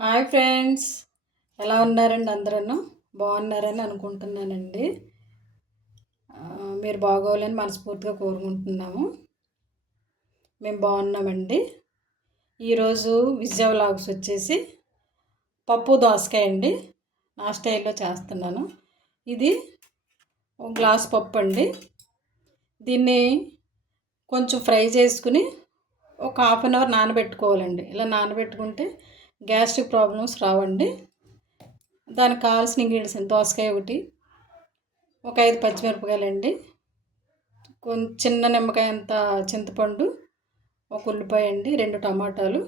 Hi friends, ఎలా ఉన్నారండి? అందరూ బాగున్నారని అనుకుంటున్నానండి. మీరు బాగోవాలని మనస్ఫూర్తిగా కోరుకుంటున్నాము. మేము బాగున్నామండి. ఈరోజు విజయ వ్లాగ్స్ వచ్చేసి పప్పు దోసకాయ అండి. నా స్టైల్లో చేస్తున్నాను. ఇది ఒక గ్లాస్ పప్పు అండి. దీన్ని కొంచెం ఫ్రై చేసుకుని ఒక హాఫ్ అన్ అవర్ నానబెట్టుకోవాలండి. ఇలా నానబెట్టుకుంటే గ్యాస్ట్రిక్ ప్రాబ్లమ్స్ రావండి. దానికి కావాల్సిన ఇంగ్రీడియంట్స్ దోసకాయ ఒకటి, ఒక 5 పచ్చిమిరపకాయలండి, కొంచెం చిన్న నిమ్మకాయ అంత చింతపండు, ఒక ఉల్లిపాయ అండి, 2 టమాటాలు,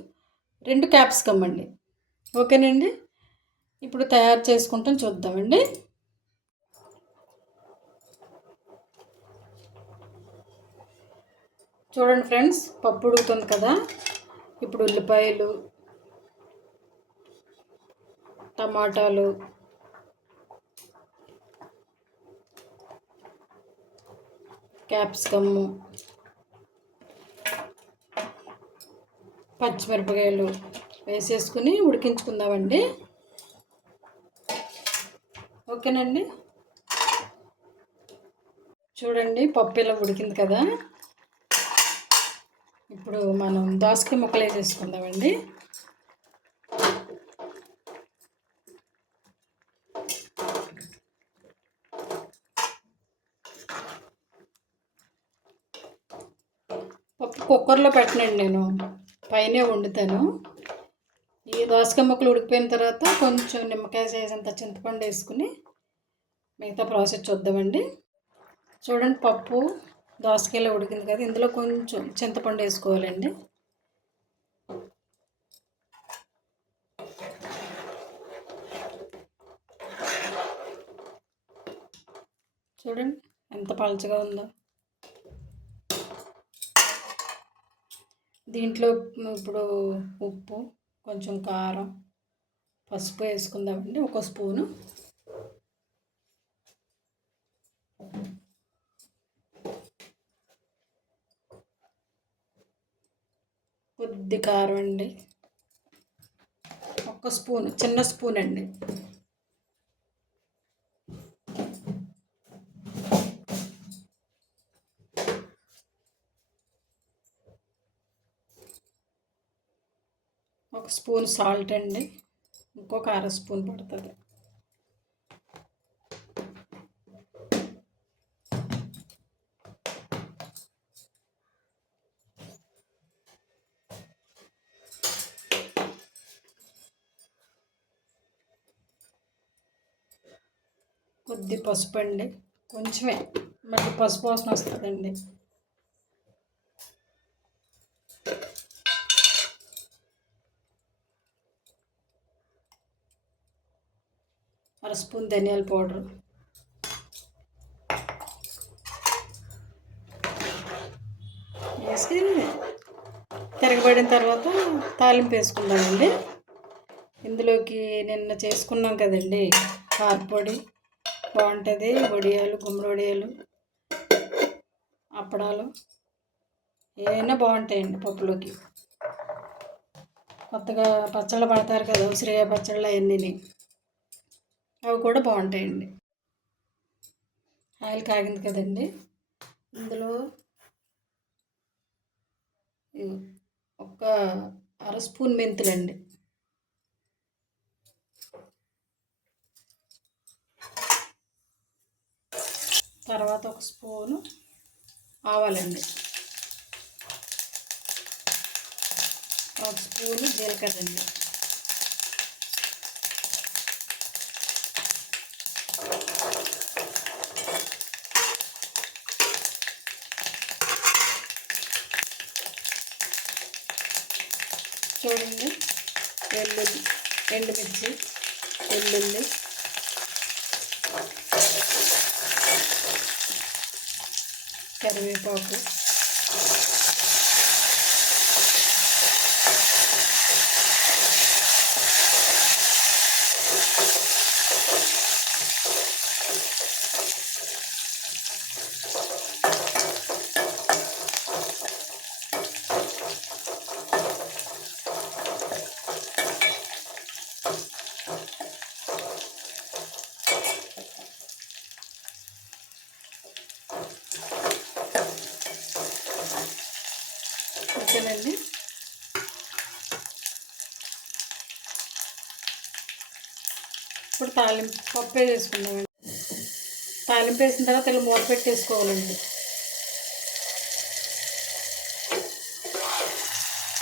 2 క్యాప్సికమ్ అండి. ఓకేనండి. ఇప్పుడు తయారు చేసుకుంటాం, చూద్దామండి. చూడండి ఫ్రెండ్స్, పప్పు ఉడుకుతుంది కదా. ఇప్పుడు ఉల్లిపాయలు, టమాటాలు, క్యాప్సికమ్, పచ్చిమిరపకాయలు వేసేసుకుని ఉడికించుకుందామండి. ఓకేనండి. చూడండి, పప్పు ఇలా ఉడికింది కదా. ఇప్పుడు మనం దోసకాయ ముక్కలు వేసేసుకుందామండి. పప్పు కుక్కర్లో పెట్టనండి, నేను పైనే వండుతాను. ఈ దోసకాయ ముక్కలు ఉడికిపోయిన తర్వాత కొంచెం నిమ్మకాయ చేసేంత చింతపండు వేసుకుని మిగతా ప్రాసెస్ చూద్దామండి. చూడండి, పప్పు దోసకాయలో ఉడికింది కదా. ఇందులో కొంచెం చింతపండు వేసుకోవాలండి. చూడండి ఎంత పలచగా ఉందో. దీంట్లో ఇప్పుడు ఉప్పు, కొంచెం కారం, పసుపు వేసుకుందామండి. ఒక స్పూను, కొద్ది కారం అండి, ఒక స్పూను, చిన్న స్పూన్ అండి. ఒక స్పూన్ సాల్ట్ అండి, ఇంకొక అర స్పూన్ పడుతుంది. కొద్ది పసుపు అండి, కొంచెమే, మళ్ళీ పసుపు వాసన వస్తుందండి. అర స్పూన్ ధనియాల పౌడర్, వేసి తిరగబడిన తర్వాత తాలింపు వేసుకుందామండి. ఇందులోకి నిన్న చేసుకున్నాం కదండి కారపొడి, బాగుంటుంది. వడియాలు, గుమ్మడి వడియాలు, అప్పడాలు ఏమైనా బాగుంటాయండి పప్పులోకి. కొత్తగా పచ్చళ్ళు పడతారు కదా, ఉసిరికాయ పచ్చళ్ళు అవన్నీ, అవి కూడా బాగుంటాయండి. ఆయిల్ కాగింది కదండి. ఇందులో ఒక అర స్పూన్ మెంతులండి, తర్వాత ఒక స్పూను ఆవాలండి, ఒక స్పూను జీలకర్ర అండి, చూడండి, వెల్లుల్లి, ఎండుమిర్చి, వెల్లుల్లి, కరివేపాకు, ఇప్పుడు తాలింపు పప్పు వేసేసుకుందామండి. తాలింపు వేసిన తర్వాత ఇలా మూత పెట్టేసుకోవాలండి.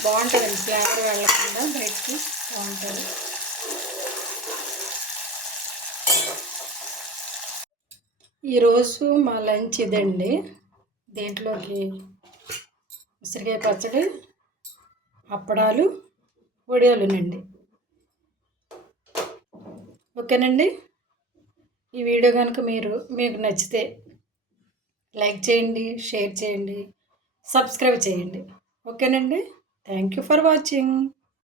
బాగుంటుందండి, ఫ్లేవర్ వెళ్ళకుండా బయటికి బాగుంటుంది. ఈరోజు మా లంచ్ ఇదండి. దీంట్లోకి ఉసిరికాయ పచ్చడి, అప్పడాలు, వడియాలునండి. ఓకేనండి. ఈ వీడియో కనుక మీకు నచ్చితే లైక్ చేయండి, షేర్ చేయండి, సబ్స్క్రైబ్ చేయండి. ఓకేనండి. Thank you for watching.